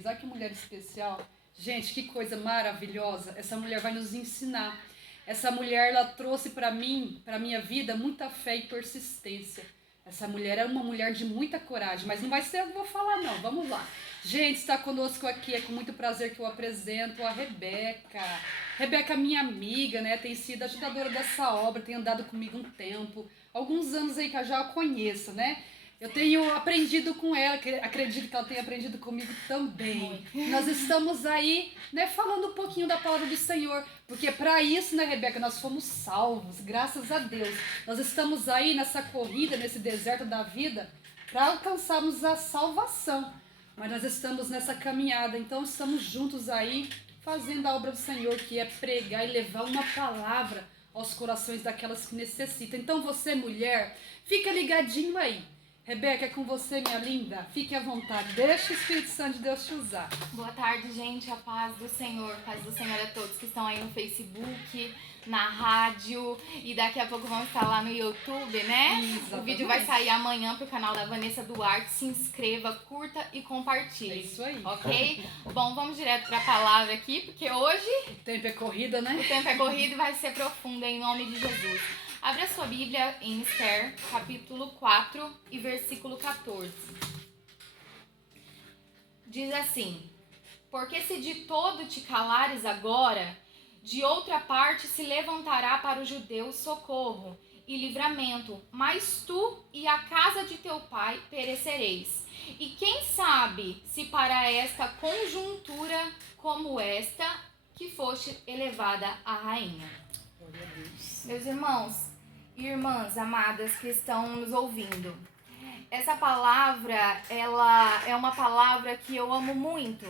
feliz. Olha que mulher especial. Gente, que coisa maravilhosa. Essa mulher vai nos ensinar. Essa mulher, ela trouxe para mim, para minha vida, muita fé e persistência. Essa mulher é uma mulher de muita coragem, mas não vai ser eu que vou falar não, vamos lá. Gente, está conosco aqui, é com muito prazer que eu apresento a Rebeca. Rebeca, minha amiga, né, tem sido ajudadora dessa obra, tem andado comigo um tempo, alguns anos aí que eu já a conheço, né? Eu tenho aprendido com ela, acredito que ela tenha aprendido comigo também. Nós estamos aí, né, falando um pouquinho da palavra do Senhor, porque para isso, né, Rebeca, nós fomos salvos, graças a Deus. Nós estamos aí nessa corrida, nesse deserto da vida, para alcançarmos a salvação. Mas nós estamos nessa caminhada, então estamos juntos aí, fazendo a obra do Senhor, que é pregar e levar uma palavra aos corações daquelas que necessitam. Então você, mulher, fica ligadinho aí. Rebeca, é com você, minha linda. Fique à vontade. Deixa o Espírito Santo de Deus te usar. Boa tarde, gente. A paz do Senhor. Paz do Senhor a todos que estão aí no Facebook, na rádio. E daqui a pouco vão estar lá no YouTube, né? Exatamente. O vídeo vai sair amanhã pro canal da Vanessa Duarte. Se inscreva, curta e compartilhe. É isso aí. Ok? Bom, vamos direto pra palavra aqui, porque hoje O tempo é corrida, né? o tempo é corrido e vai ser profundo em nome de Jesus. Abra sua Bíblia em Esther, capítulo 4 e versículo 14. Diz assim: porque se de todo te calares agora, de outra parte se levantará para os judeus socorro e livramento, mas tu e a casa de teu pai perecereis. E quem sabe se para esta conjuntura como esta que foste elevada a rainha. Glória a Deus. Meus irmãos e irmãs amadas que estão nos ouvindo, essa palavra, ela é uma palavra que eu amo muito.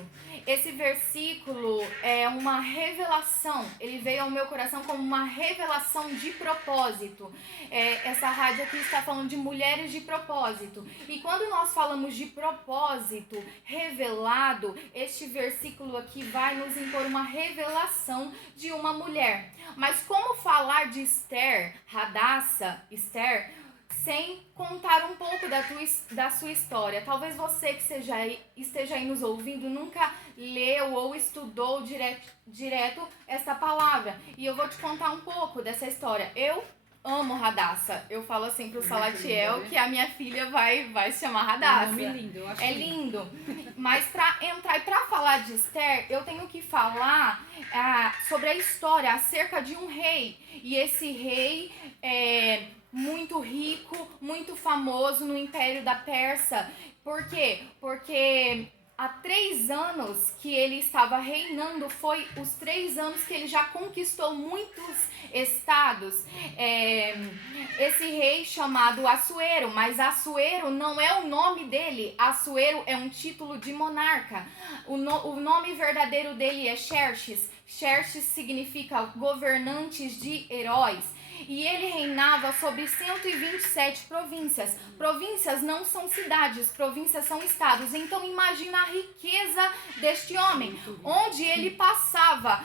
Esse versículo é uma revelação, ele veio ao meu coração como uma revelação de propósito. Essa rádio aqui está falando de mulheres de propósito. E quando nós falamos de propósito revelado, este versículo aqui vai nos impor uma revelação de uma mulher. Mas como falar de Esther, Hadassa, Esther, sem contar um pouco da sua história? Talvez você que esteja aí nos ouvindo nunca leu ou estudou direto essa palavra. E eu vou te contar um pouco dessa história. Eu amo Hadassa. Eu falo assim pro Salatiel que a minha filha vai se chamar Hadassa. É um nome lindo, eu acho. É lindo. Mas pra entrar e pra falar de Esther, eu tenho que falar sobre a história acerca de um rei. E esse rei é muito rico, muito famoso no Império da Pérsia. Por quê? Porque há 3 anos que ele estava reinando, foi os 3 anos que ele já conquistou muitos estados. Esse rei chamado Assuero, mas Assuero não é o nome dele, Assuero é um título de monarca. O nome verdadeiro dele é Xerxes. Xerxes significa governantes de heróis. E ele reinava sobre 127 províncias. Províncias não são cidades, províncias são estados. Então imagina a riqueza deste homem. Onde ele passava,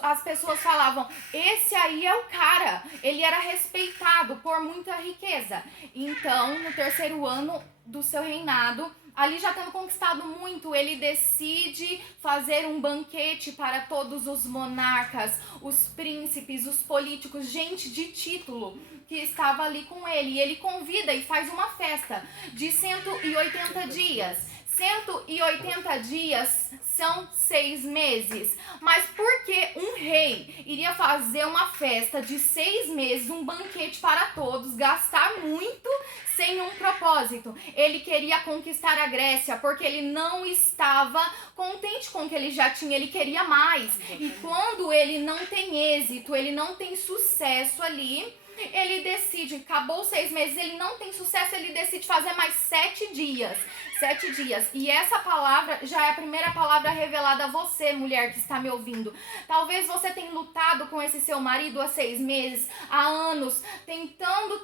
as pessoas falavam: esse aí é o cara. Ele era respeitado por muita riqueza. Então, no 3º ano do seu reinado, ali já tendo conquistado muito, ele decide fazer um banquete para todos os monarcas, os príncipes, os políticos, gente de título que estava ali com ele. E ele convida e faz uma festa de 180 dias. 180 dias são 6 meses. Mas por que um rei iria fazer uma festa de 6 meses, um banquete para todos, gastar muito sem um propósito? Ele queria conquistar a Grécia porque ele não estava contente com o que ele já tinha, ele queria mais. E quando ele não tem êxito, ele não tem sucesso ali, ele decide, acabou 6 meses, ele não tem sucesso, ele decide fazer mais 7 dias. 7 dias. E essa palavra já é a primeira palavra revelada a você, mulher que está me ouvindo. Talvez você tenha lutado com esse seu marido há 6 meses, há anos, tentando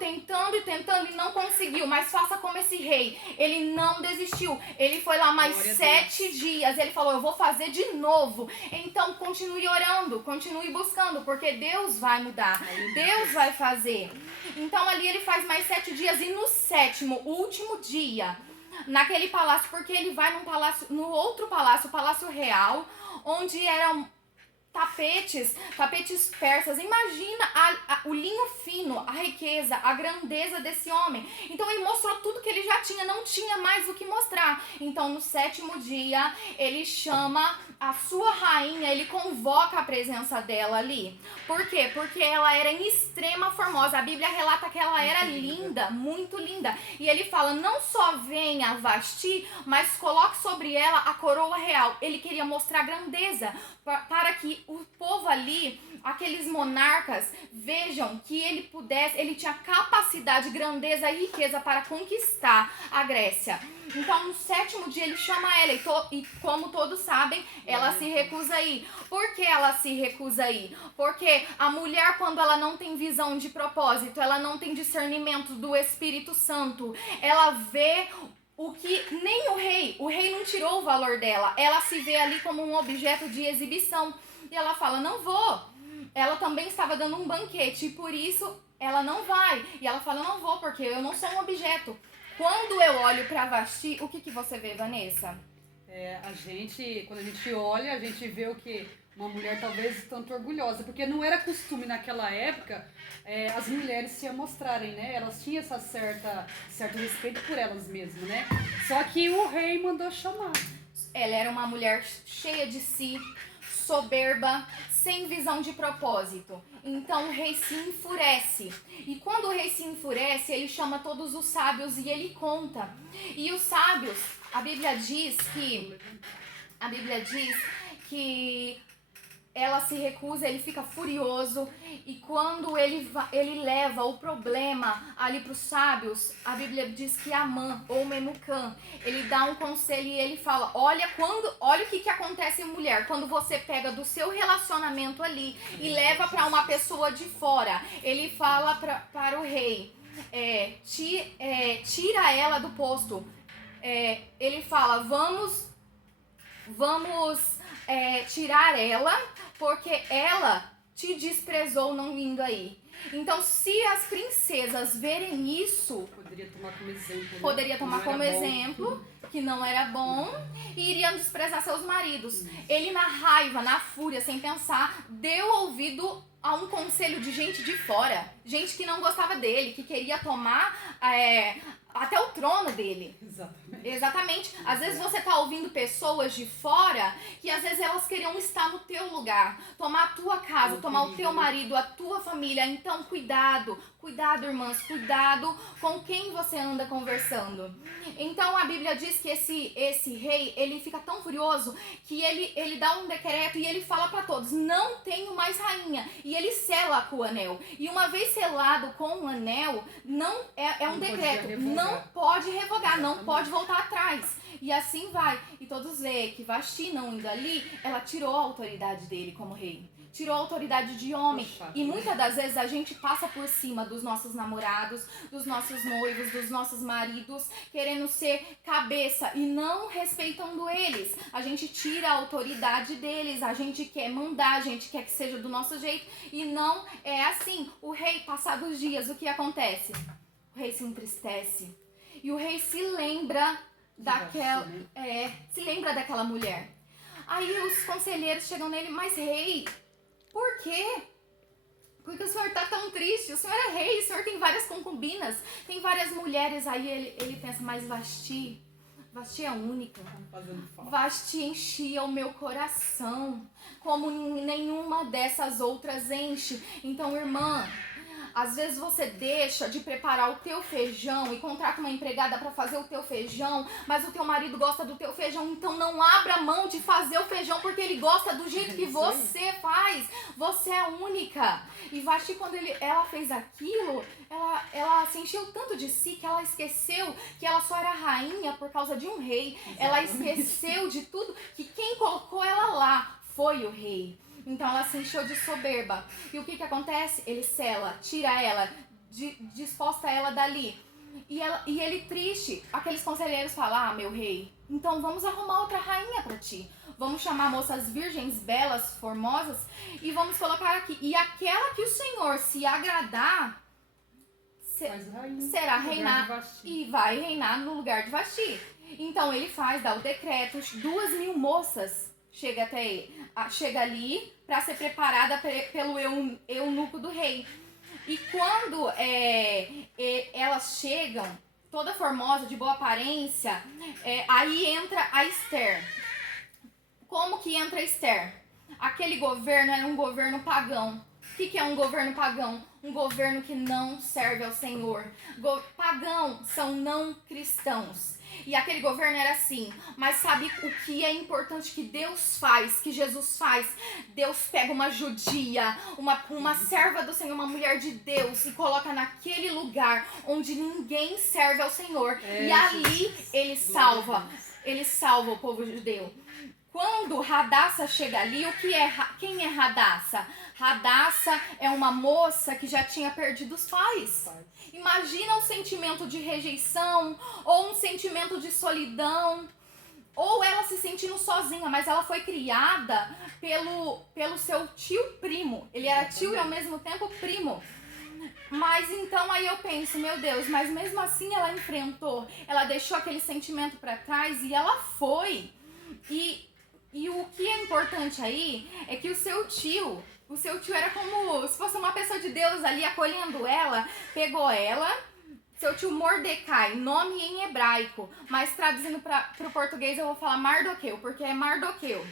e não conseguiu. Mas faça como esse rei. Ele não desistiu. Ele foi lá mais 7 dias. Ele falou: eu vou fazer de novo. Então continue orando, continue buscando, porque Deus vai mudar. Deus vai fazer. Então ali ele faz mais 7 dias e no 7º, último dia, naquele palácio, porque ele vai num palácio, no outro palácio, o Palácio Real, onde eram tapetes persas. Imagina o linho fino, a riqueza, a grandeza desse homem. Então ele mostrou tudo que ele já tinha, não tinha mais o que mostrar. Então no 7º dia, ele chama a sua rainha, ele convoca a presença dela ali. Por quê? Porque ela era em extrema formosa. A Bíblia relata que ela era linda, muito linda. E ele fala, não só venha Vasti, mas coloque sobre ela a coroa real. Ele queria mostrar grandeza, para que o povo ali, aqueles monarcas, vejam que ele tinha capacidade, grandeza e riqueza para conquistar a Grécia. Então, no 7º dia, ele chama ela e como todos sabem, ela se recusa a ir. Por que ela se recusa a ir? Porque a mulher, quando ela não tem visão de propósito, ela não tem discernimento do Espírito Santo, ela vê o que nem o rei não tirou o valor dela. Ela se vê ali como um objeto de exibição. E ela fala, não vou. Ela também estava dando um banquete e por isso ela não vai. E ela fala, não vou porque eu não sou um objeto. Quando eu olho para Vasti, o que você vê, Vanessa? Quando a gente olha, a gente vê o que? Uma mulher talvez tanto orgulhosa, porque não era costume naquela época as mulheres se mostrarem, né? Elas tinham certo respeito por elas mesmas, né? Só que o rei mandou chamar. Ela era uma mulher cheia de si, soberba, sem visão de propósito. Então o rei se enfurece. E quando o rei se enfurece, ele chama todos os sábios e ele conta. E os sábios, a Bíblia diz que ela se recusa, ele fica furioso, e quando ele leva o problema ali para os sábios, a Bíblia diz que Amã, ou Memucã, ele dá um conselho e ele fala, olha o que acontece, mulher, quando você pega do seu relacionamento ali e leva para uma pessoa de fora. Ele fala para o rei, tira ela do posto. Ele fala, vamos tirar ela, porque ela te desprezou não vindo aí. Então, se as princesas verem isso, poderia tomar como exemplo que não era bom, e iriam desprezar seus maridos. Ele, na raiva, na fúria, sem pensar, deu ouvido a um conselho de gente de fora, gente que não gostava dele, que queria tomar até o trono dele. Exatamente. Às vezes você tá ouvindo pessoas de fora que às vezes elas queriam estar no teu lugar, tomar a tua casa, tomar o teu marido, a tua família. Então cuidado, irmãs, cuidado com quem você anda conversando. Então a Bíblia diz que esse rei, ele fica tão furioso que ele dá um decreto e ele fala para todos, não tenho mais rainha, e ele sela com o anel. E uma vez selado com o anel, não um decreto, não pode revogar, não pode voltar atrás. E assim vai. E todos veem que Vasti, não indo ali, ela tirou a autoridade dele como rei. Tirou a autoridade de homem. E muitas das vezes a gente passa por cima dos nossos namorados, dos nossos noivos, dos nossos maridos, querendo ser cabeça e não respeitando eles. A gente tira a autoridade deles, a gente quer mandar, a gente quer que seja do nosso jeito. E não é assim. O rei, passados os dias, o que acontece? O rei se entristece. E o rei se lembra daquela mulher. Aí os conselheiros chegam nele, mas rei, por quê? Porque o senhor tá tão triste, o senhor é rei, o senhor tem várias concubinas, tem várias mulheres. Aí ele pensa, mas Vasti é única. Vasti enchia o meu coração, como nenhuma dessas outras enche. Então, irmã, às vezes você deixa de preparar o teu feijão e contrata uma empregada para fazer o teu feijão, mas o teu marido gosta do teu feijão, então não abra mão de fazer o feijão porque ele gosta do jeito que você faz. Você é única. E Vasti, quando ela fez aquilo, ela se encheu tanto de si que ela esqueceu que ela só era rainha por causa de um rei. Exatamente. Ela esqueceu de tudo, que quem colocou ela lá foi o rei. Então ela se encheu de soberba. E o que acontece? Ele sela, tira ela, disposta ela dali. E ele triste, aqueles conselheiros falam, meu rei, então vamos arrumar outra rainha para ti. Vamos chamar moças virgens, belas, formosas, e vamos colocar aqui. E aquela que o Senhor se agradar, será reinar e vai reinar no lugar de Vasti. Então ele dá o decreto, 2.000 moças chega ali para ser preparada pelo eunuco do rei. E quando elas chegam, toda formosa, de boa aparência, aí entra a Esther. Como que entra a Esther? Aquele governo era um governo pagão. O que é um governo pagão? Um governo que não serve ao Senhor. Pagão são não cristãos. E aquele governo era assim. Mas sabe o que é importante que Deus faz, que Jesus faz? Deus pega uma judia, uma serva do Senhor, uma mulher de Deus, e coloca naquele lugar onde ninguém serve ao Senhor. E ali ele salva o povo judeu. Quando Radassa chega ali, quem é Radassa? Radassa é uma moça que já tinha perdido os pais. Imagina um sentimento de rejeição, ou um sentimento de solidão, ou ela se sentindo sozinha, mas ela foi criada pelo seu tio primo. Ele era tio e ao mesmo tempo primo. Mas então aí eu penso, meu Deus, mas mesmo assim ela enfrentou, ela deixou aquele sentimento para trás e ela foi. E o que é importante aí é que o seu tio era como se fosse uma pessoa de Deus ali acolhendo ela, pegou ela, seu tio Mordecai, nome em hebraico, mas traduzindo para o português eu vou falar Mardoqueu, porque é Mardoqueu.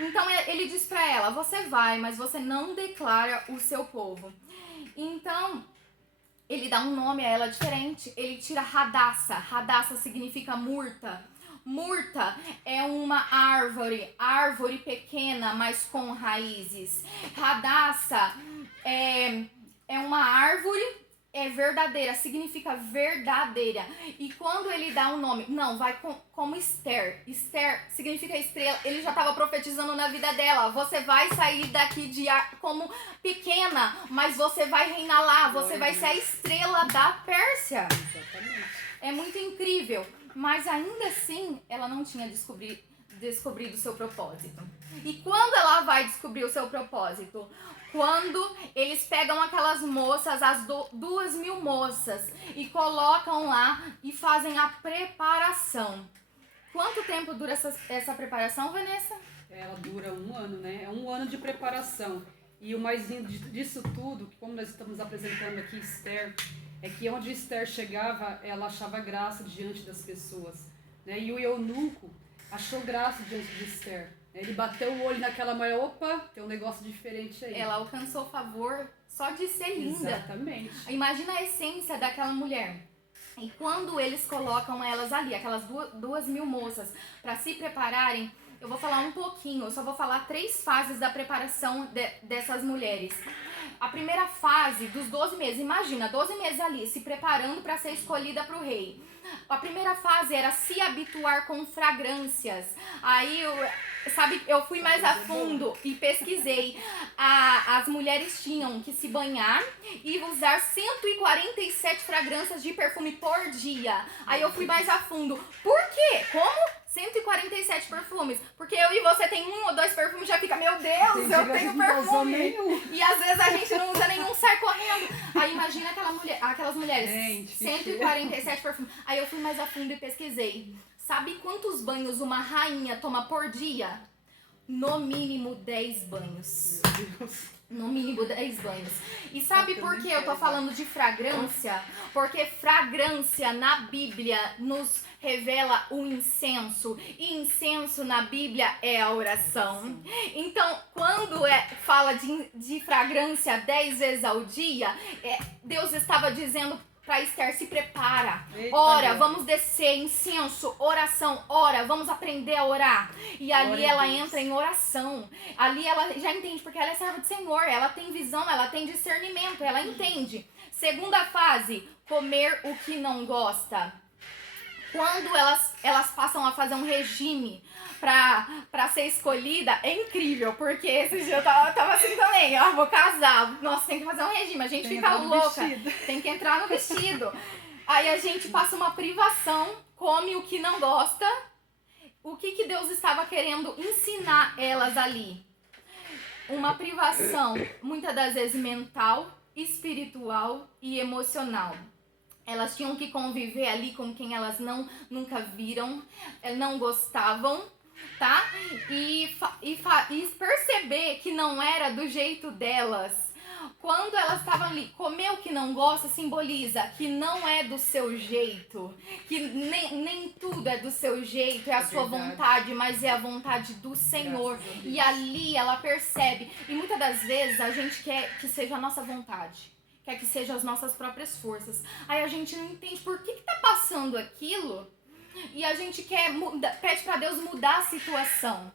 Então ele diz para ela, você vai, mas você não declara o seu povo. Então ele dá um nome a ela diferente, ele tira Radassa. Radassa significa murta. Murta é uma árvore pequena, mas com raízes. Radassa é uma árvore verdadeira, significa verdadeira. E quando ele dá um nome, vai como Esther. Esther significa estrela. Ele já estava profetizando na vida dela. Você vai sair daqui como pequena, mas você vai reinar lá. Você vai ser a estrela da Pérsia. Exatamente. É muito incrível. Mas ainda assim, ela não tinha descobrido o seu propósito. E quando ela vai descobrir o seu propósito? Quando eles pegam aquelas moças, as 2.000 moças, e colocam lá e fazem a preparação. Quanto tempo dura essa preparação, Vanessa? Ela dura 1 ano, né? É 1 ano de preparação. E o mais lindo disso tudo, que como nós estamos apresentando aqui Esther, é que onde Esther chegava, ela achava graça diante das pessoas, né? E o eunuco achou graça diante de Esther. Ele bateu o olho naquela mulher, opa, tem um negócio diferente aí. Ela alcançou favor só de ser linda. Exatamente. Imagina a essência daquela mulher. E quando eles colocam elas ali, aquelas 2.000 moças, para se prepararem, eu vou falar um pouquinho, eu só vou falar 3 fases da preparação dessas mulheres. A primeira fase dos 12 meses, imagina, 12 meses ali, se preparando para ser escolhida para o rei. A primeira fase era se habituar com fragrâncias. Aí, eu fui mais a fundo e pesquisei. As mulheres tinham que se banhar e usar 147 fragrâncias de perfume por dia. Aí eu fui mais a fundo. Por quê? Como? 147 perfumes. Porque eu e você tem 1 ou 2 perfumes, já fica, meu Deus, eu tenho perfume. E às vezes a gente não usa nenhum, sai correndo. Aí imagina aquelas mulheres, 147 perfumes. Aí eu fui mais a fundo e pesquisei. Sabe quantos banhos uma rainha toma por dia? No mínimo 10 banhos. Meu Deus. No mínimo 10 banhos. E sabe por que eu tô falando de fragrância? Porque fragrância na Bíblia nos revela o incenso. E incenso na Bíblia é a oração. Então, quando fala de fragrância 10 vezes ao dia, Deus estava dizendo para Esther, se prepara, ora, vamos descer, incenso, oração, ora, vamos aprender a orar. E ali ela entra em oração. Ali ela já entende, porque ela é serva do Senhor, ela tem visão, ela tem discernimento, ela entende. Segunda fase, comer o que não gosta. Quando elas passam a fazer um regime pra ser escolhida, é incrível, porque esse dia eu tava assim também, ó, vou casar, nossa, tem que fazer um regime, a gente fica louca, tem que entrar no vestido. Aí a gente passa uma privação, come o que não gosta. O que Deus estava querendo ensinar elas ali? Uma privação, muitas das vezes mental, espiritual e emocional. Elas tinham que conviver ali com quem elas nunca viram, não gostavam, tá? E perceber que não era do jeito delas. Quando elas estavam ali, comer o que não gosta simboliza que não é do seu jeito, que nem tudo é do seu jeito, é a sua vontade, mas é a vontade do Senhor. E ali ela percebe. E muitas das vezes a gente quer que seja a nossa vontade, quer que sejam as nossas próprias forças. Aí a gente não entende por que tá passando aquilo e a gente pede pra Deus mudar a situação.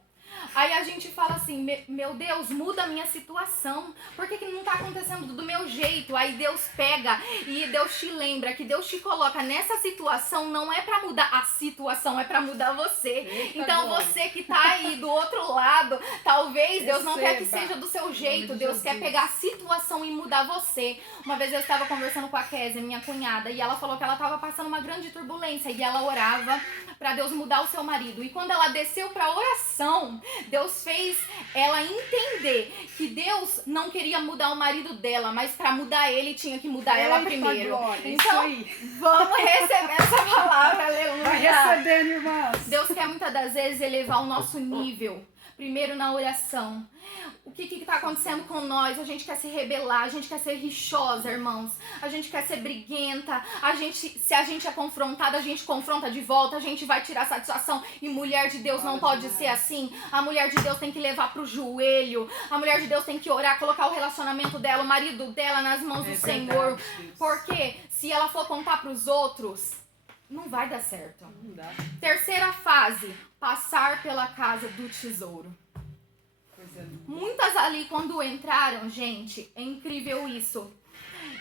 Aí a gente fala assim, meu Deus, muda a minha situação. Por que não tá acontecendo do meu jeito? Aí Deus pega e Deus te lembra que Deus te coloca nessa situação, não é pra mudar a situação, é pra mudar você. Eita, então glória. Você que tá aí do outro lado, talvez Deus não quer que Receba. seja do seu jeito. Deus quer pegar a situação e mudar você. Uma vez eu estava conversando com a Kézia, minha cunhada, e ela falou que ela estava passando uma grande turbulência e ela orava pra Deus mudar o seu marido. E quando ela desceu pra oração, Deus fez ela entender que Deus não queria mudar o marido dela, mas para mudar ele tinha que mudar ela primeiro. Glória, então, isso aí. vamos receber essa palavra, aleluia. Vai recebendo, irmãos. Deus quer muitas das vezes elevar o nosso nível, primeiro na oração. O que está acontecendo com nós? A gente quer se rebelar, a gente quer ser rixosa, irmãos. A gente quer ser briguenta. Se a gente é confrontada, a gente confronta de volta. A gente vai tirar satisfação. E mulher de Deus não pode ser assim. A mulher de Deus tem que levar pro joelho. A mulher de Deus tem que orar, colocar o relacionamento dela, o marido dela nas mãos do Senhor. Porque se ela for contar pros outros, não vai dar certo. Não dá. Terceira fase, passar pela casa do tesouro. Muitas ali quando entraram, gente, é incrível isso.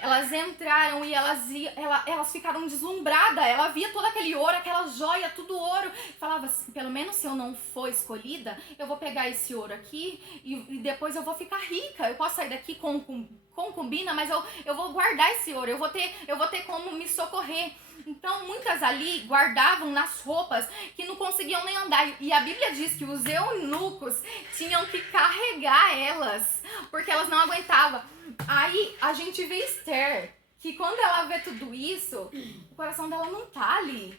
Elas entraram e elas ficaram deslumbradas. Ela via todo aquele ouro, aquela joia, tudo ouro. Falava assim, pelo menos se eu não for escolhida, eu vou pegar esse ouro aqui e depois eu vou ficar rica. Eu posso sair daqui com concubina, mas eu vou guardar esse ouro. Eu vou ter como me socorrer. Então, muitas ali guardavam nas roupas que não conseguiam nem andar. E a Bíblia diz que os eunucos tinham que carregar elas, porque elas não aguentavam. Aí, a gente vê Esther, que quando ela vê tudo isso, o coração dela não tá ali.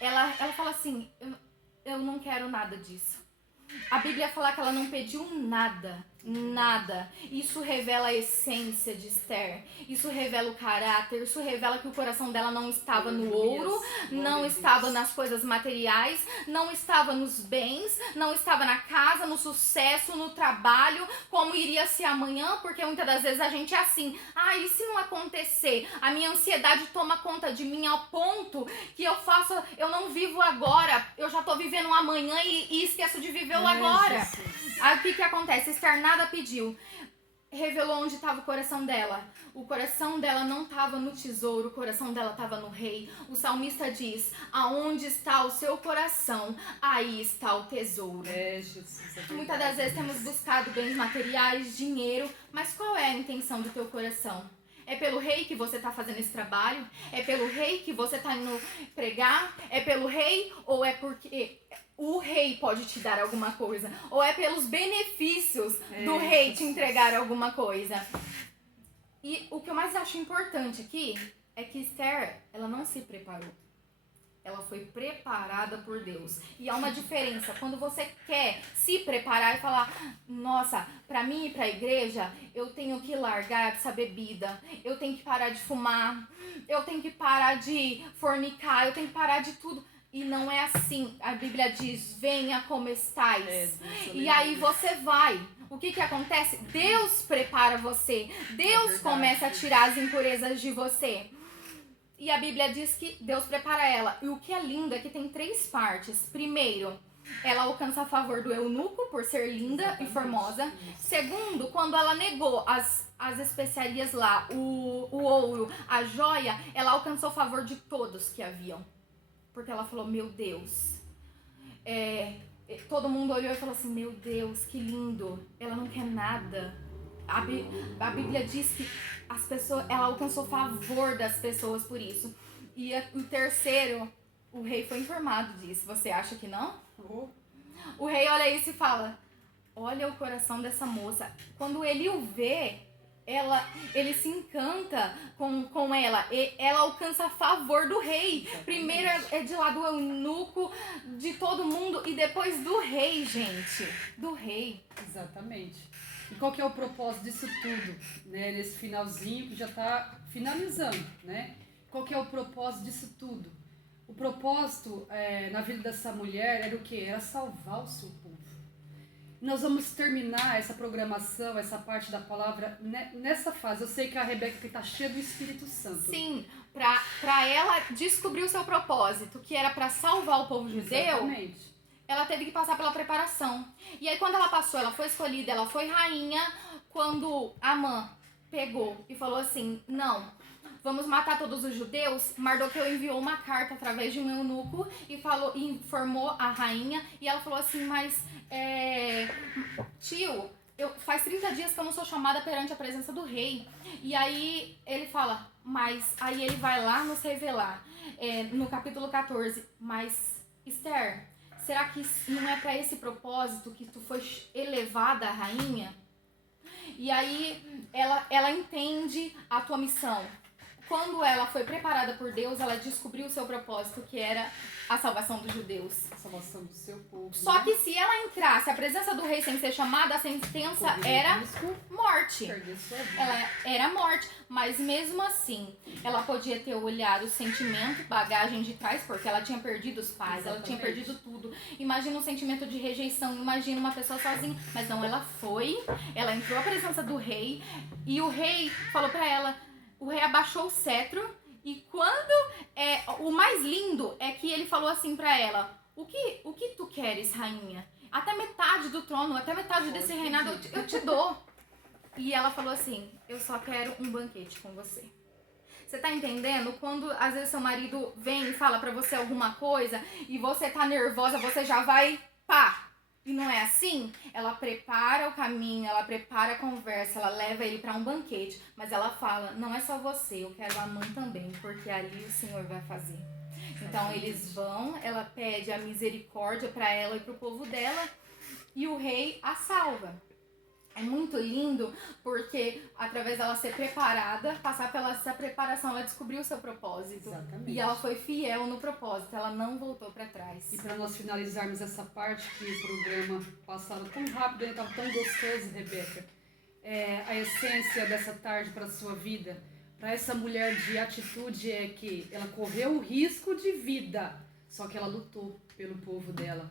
Ela fala assim, eu não quero nada disso. A Bíblia fala que ela não pediu nada. Nada. Isso revela a essência de Esther. Isso revela o caráter. Isso revela que o coração dela não estava no ouro, não estava nas coisas materiais, não estava nos bens, não estava na casa, no sucesso, no trabalho, como iria ser amanhã, porque muitas das vezes a gente é assim. E se não acontecer? A minha ansiedade toma conta de mim ao ponto que eu não vivo agora, eu já tô vivendo o amanhã e esqueço de viver o agora. Aí o que acontece? Esther nada pediu. Revelou onde estava o coração dela. O coração dela não estava no tesouro, o coração dela estava no rei. O salmista diz, aonde está o seu coração, aí está o tesouro. Jesus. Muitas das vezes temos buscado bens materiais, dinheiro, mas qual é a intenção do teu coração? É pelo rei que você está fazendo esse trabalho? É pelo rei que você está indo pregar? É pelo rei ou é porque o rei pode te dar alguma coisa? Ou é pelos benefícios do rei te entregar alguma coisa? E o que eu mais acho importante aqui é que Esther, ela não se preparou. Ela foi preparada por Deus. E há uma diferença. Quando você quer se preparar e falar, nossa, pra mim ir pra igreja, eu tenho que largar essa bebida. Eu tenho que parar de fumar. Eu tenho que parar de fornicar. Eu tenho que parar de tudo. E não é assim. A Bíblia diz, venha como estáis. E aí você vai. O que acontece? Deus prepara você. Deus começa a tirar as impurezas de você. E a Bíblia diz que Deus prepara ela. E o que é lindo é que tem 3 partes. Primeiro, ela alcança a favor do eunuco por ser linda e formosa. Segundo, quando ela negou as especiarias lá, o ouro, a joia, ela alcançou o favor de todos que haviam. Porque ela falou, meu Deus. Todo mundo olhou e falou assim, meu Deus, que lindo. Ela não quer nada. A Bíblia diz que ela alcançou o favor das pessoas por isso. E o terceiro, o rei foi informado disso. Você acha que não? O rei olha isso e fala, olha o coração dessa moça. Quando ele o vê, ele se encanta com ela, e ela alcança favor do rei. Exatamente. Primeiro é de lá do eunuco, de todo mundo, e depois do rei, gente. Do rei. Exatamente. E qual que é o propósito disso tudo, né? Nesse finalzinho que já está finalizando, né? Qual que é o propósito disso tudo? O propósito na vida dessa mulher era o quê? Era salvar o seu povo. Nós vamos terminar essa programação, essa parte da palavra, nessa fase. Eu sei que a Rebeca está cheia do Espírito Santo. Sim, pra ela descobrir o seu propósito, que era pra salvar o povo judeu. Exatamente. Ela teve que passar pela preparação. E aí quando ela passou, ela foi escolhida, ela foi rainha, quando Amã pegou e falou assim, não, vamos matar todos os judeus, Mardoqueu enviou uma carta através de um eunuco e informou a rainha, e ela falou assim, mas tio, faz 30 dias que eu não sou chamada perante a presença do rei. E aí ele fala, mas aí ele vai lá nos revelar, no capítulo 14, mas Esther, será que não é para esse propósito que tu foi elevada a rainha? E aí ela entende a tua missão. Quando ela foi preparada por Deus, ela descobriu o seu propósito, que era a salvação dos judeus. A salvação do seu povo. Só que se ela entrasse, a presença do rei sem ser chamada, a sentença era morte. Perder sua vida. Ela era morte, mas mesmo assim, ela podia ter olhado o sentimento, bagagem de trás, porque ela tinha perdido os pais, ela tinha perdido tudo. Imagina um sentimento de rejeição, imagina uma pessoa sozinha. Mas não, ela entrou à presença do rei, e o rei falou pra ela, o rei abaixou o cetro, e quando o mais lindo é que ele falou assim pra ela, o que tu queres, rainha? Até metade do trono, até metade desse reinado eu te dou. E ela falou assim, eu só quero um banquete com você. Você tá entendendo? Quando às vezes seu marido vem e fala pra você alguma coisa e você tá nervosa, você já vai, pá! E não é assim? Ela prepara o caminho, ela prepara a conversa, ela leva ele pra um banquete. Mas ela fala, não é só você, eu quero a mãe também, porque ali o Senhor vai fazer. Então eles vão, ela pede a misericórdia pra ela e pro povo dela, e o rei a salva. É muito lindo porque através dela ser preparada, passar pela essa preparação, ela descobriu o seu propósito. Exatamente. E ela foi fiel no propósito, ela não voltou para trás. E para nós finalizarmos essa parte que o programa passaram tão rápido, ele estava tão gostoso, Rebeca. A essência dessa tarde para a sua vida, para essa mulher de atitude, é que ela correu o risco de vida, só que ela lutou pelo povo dela.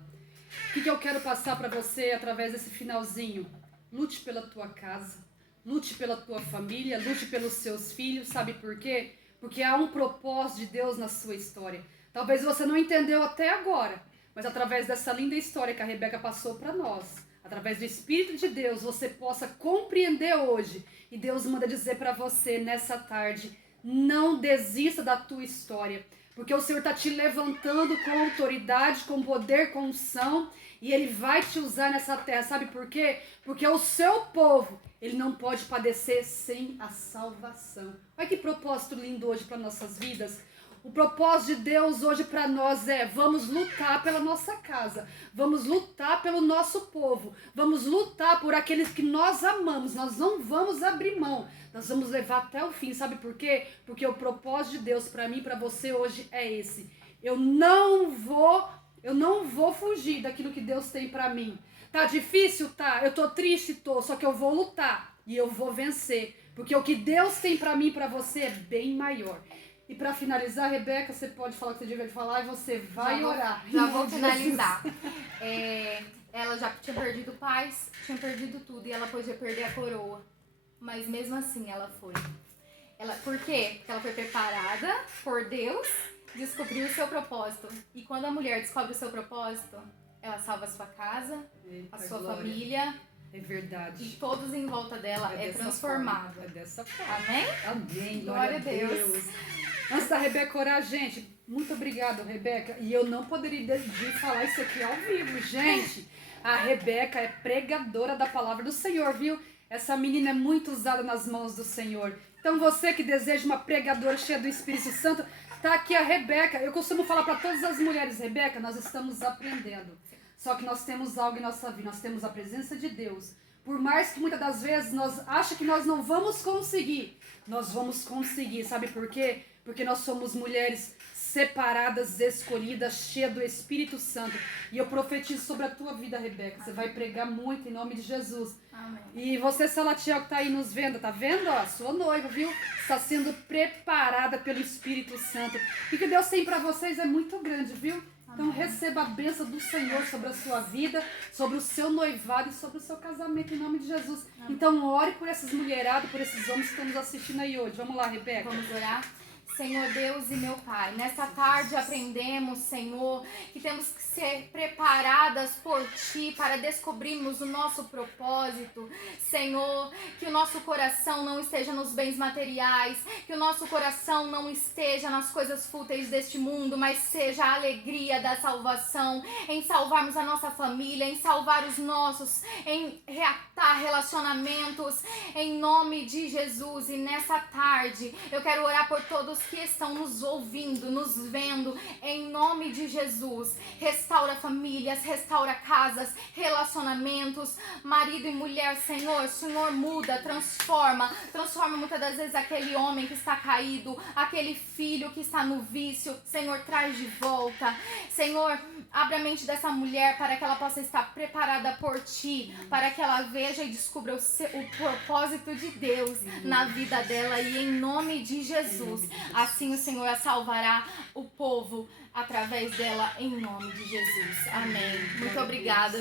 O que eu quero passar para você através desse finalzinho? Lute pela tua casa, lute pela tua família, lute pelos seus filhos, sabe por quê? Porque há um propósito de Deus na sua história. Talvez você não entendeu até agora, mas através dessa linda história que a Rebeca passou para nós, através do Espírito de Deus, você possa compreender hoje. E Deus manda dizer para você nessa tarde, não desista da tua história, porque o Senhor está te levantando com autoridade, com poder, com unção, e Ele vai te usar nessa terra, sabe por quê? Porque o seu povo, ele não pode padecer sem a salvação. Olha que propósito lindo hoje para nossas vidas. O propósito de Deus hoje para nós vamos lutar pela nossa casa, vamos lutar pelo nosso povo, vamos lutar por aqueles que nós amamos, nós não vamos abrir mão, nós vamos levar até o fim, sabe por quê? Porque o propósito de Deus para mim e para você hoje é esse. Eu não vou fugir daquilo que Deus tem para mim. Tá difícil? Tá. Eu tô triste? Tô. Só que eu vou lutar e eu vou vencer. Porque o que Deus tem para mim e para você é bem maior. E para finalizar, Rebeca, você pode falar o que você deve falar e você vai orar. Já vou finalizar. Ela já tinha perdido pais, tinha perdido tudo e ela podia perder a coroa. Mas mesmo assim ela foi. Por quê? Porque ela foi preparada por Deus, descobriu o seu propósito. E quando a mulher descobre o seu propósito, ela salva a sua casa, a sua família. É verdade. E todos em volta dela é transformado. É dessa forma. Amém? Amém. Glória a Deus. Antes da Rebeca orar, gente, muito obrigada, Rebeca. E eu não poderia de falar isso aqui ao vivo, gente. A Rebeca é pregadora da palavra do Senhor, viu? Essa menina é muito usada nas mãos do Senhor. Então você que deseja uma pregadora cheia do Espírito Santo, tá aqui a Rebeca. Eu costumo falar para todas as mulheres, Rebeca, nós estamos aprendendo. Só que nós temos algo em nossa vida, nós temos a presença de Deus. Por mais que muitas das vezes nós achamos que nós não vamos conseguir, nós vamos conseguir. Sabe por quê? Porque nós somos mulheres separadas, escolhidas, cheias do Espírito Santo. E eu profetizo sobre a tua vida, Rebeca. Você vai pregar muito em nome de Jesus. Amém. E você, Salatiel, que tá aí nos vendo, tá vendo? Ó, sua noiva, viu? Está sendo preparada pelo Espírito Santo. E o que Deus tem para vocês é muito grande, viu? Então receba a bênção do Senhor sobre a sua vida, sobre o seu noivado e sobre o seu casamento em nome de Jesus. Amém. Então ore por essas mulheradas, por esses homens que estão nos assistindo aí hoje. Vamos lá, Rebeca. Vamos orar? Senhor Deus e meu Pai, nessa tarde aprendemos, Senhor, que temos que ser preparadas por Ti para descobrirmos o nosso propósito. Senhor, que o nosso coração não esteja nos bens materiais, que o nosso coração não esteja nas coisas fúteis deste mundo, mas seja a alegria da salvação, em salvarmos a nossa família, em salvar os nossos, em reatar relacionamentos, em nome de Jesus. E nessa tarde eu quero orar por todos que estão nos ouvindo, nos vendo, em nome de Jesus. Restaura famílias, restaura casas, relacionamentos, marido e mulher, Senhor. Senhor, muda, transforma muitas das vezes aquele homem que está caído, aquele filho que está no vício. Senhor, traz de volta. Senhor, abre a mente dessa mulher para que ela possa estar preparada por Ti, para que ela veja e descubra o propósito de Deus na vida dela, e em nome de Jesus. Assim o Senhor salvará o povo através dela, em nome de Jesus. Amém. Muito obrigada.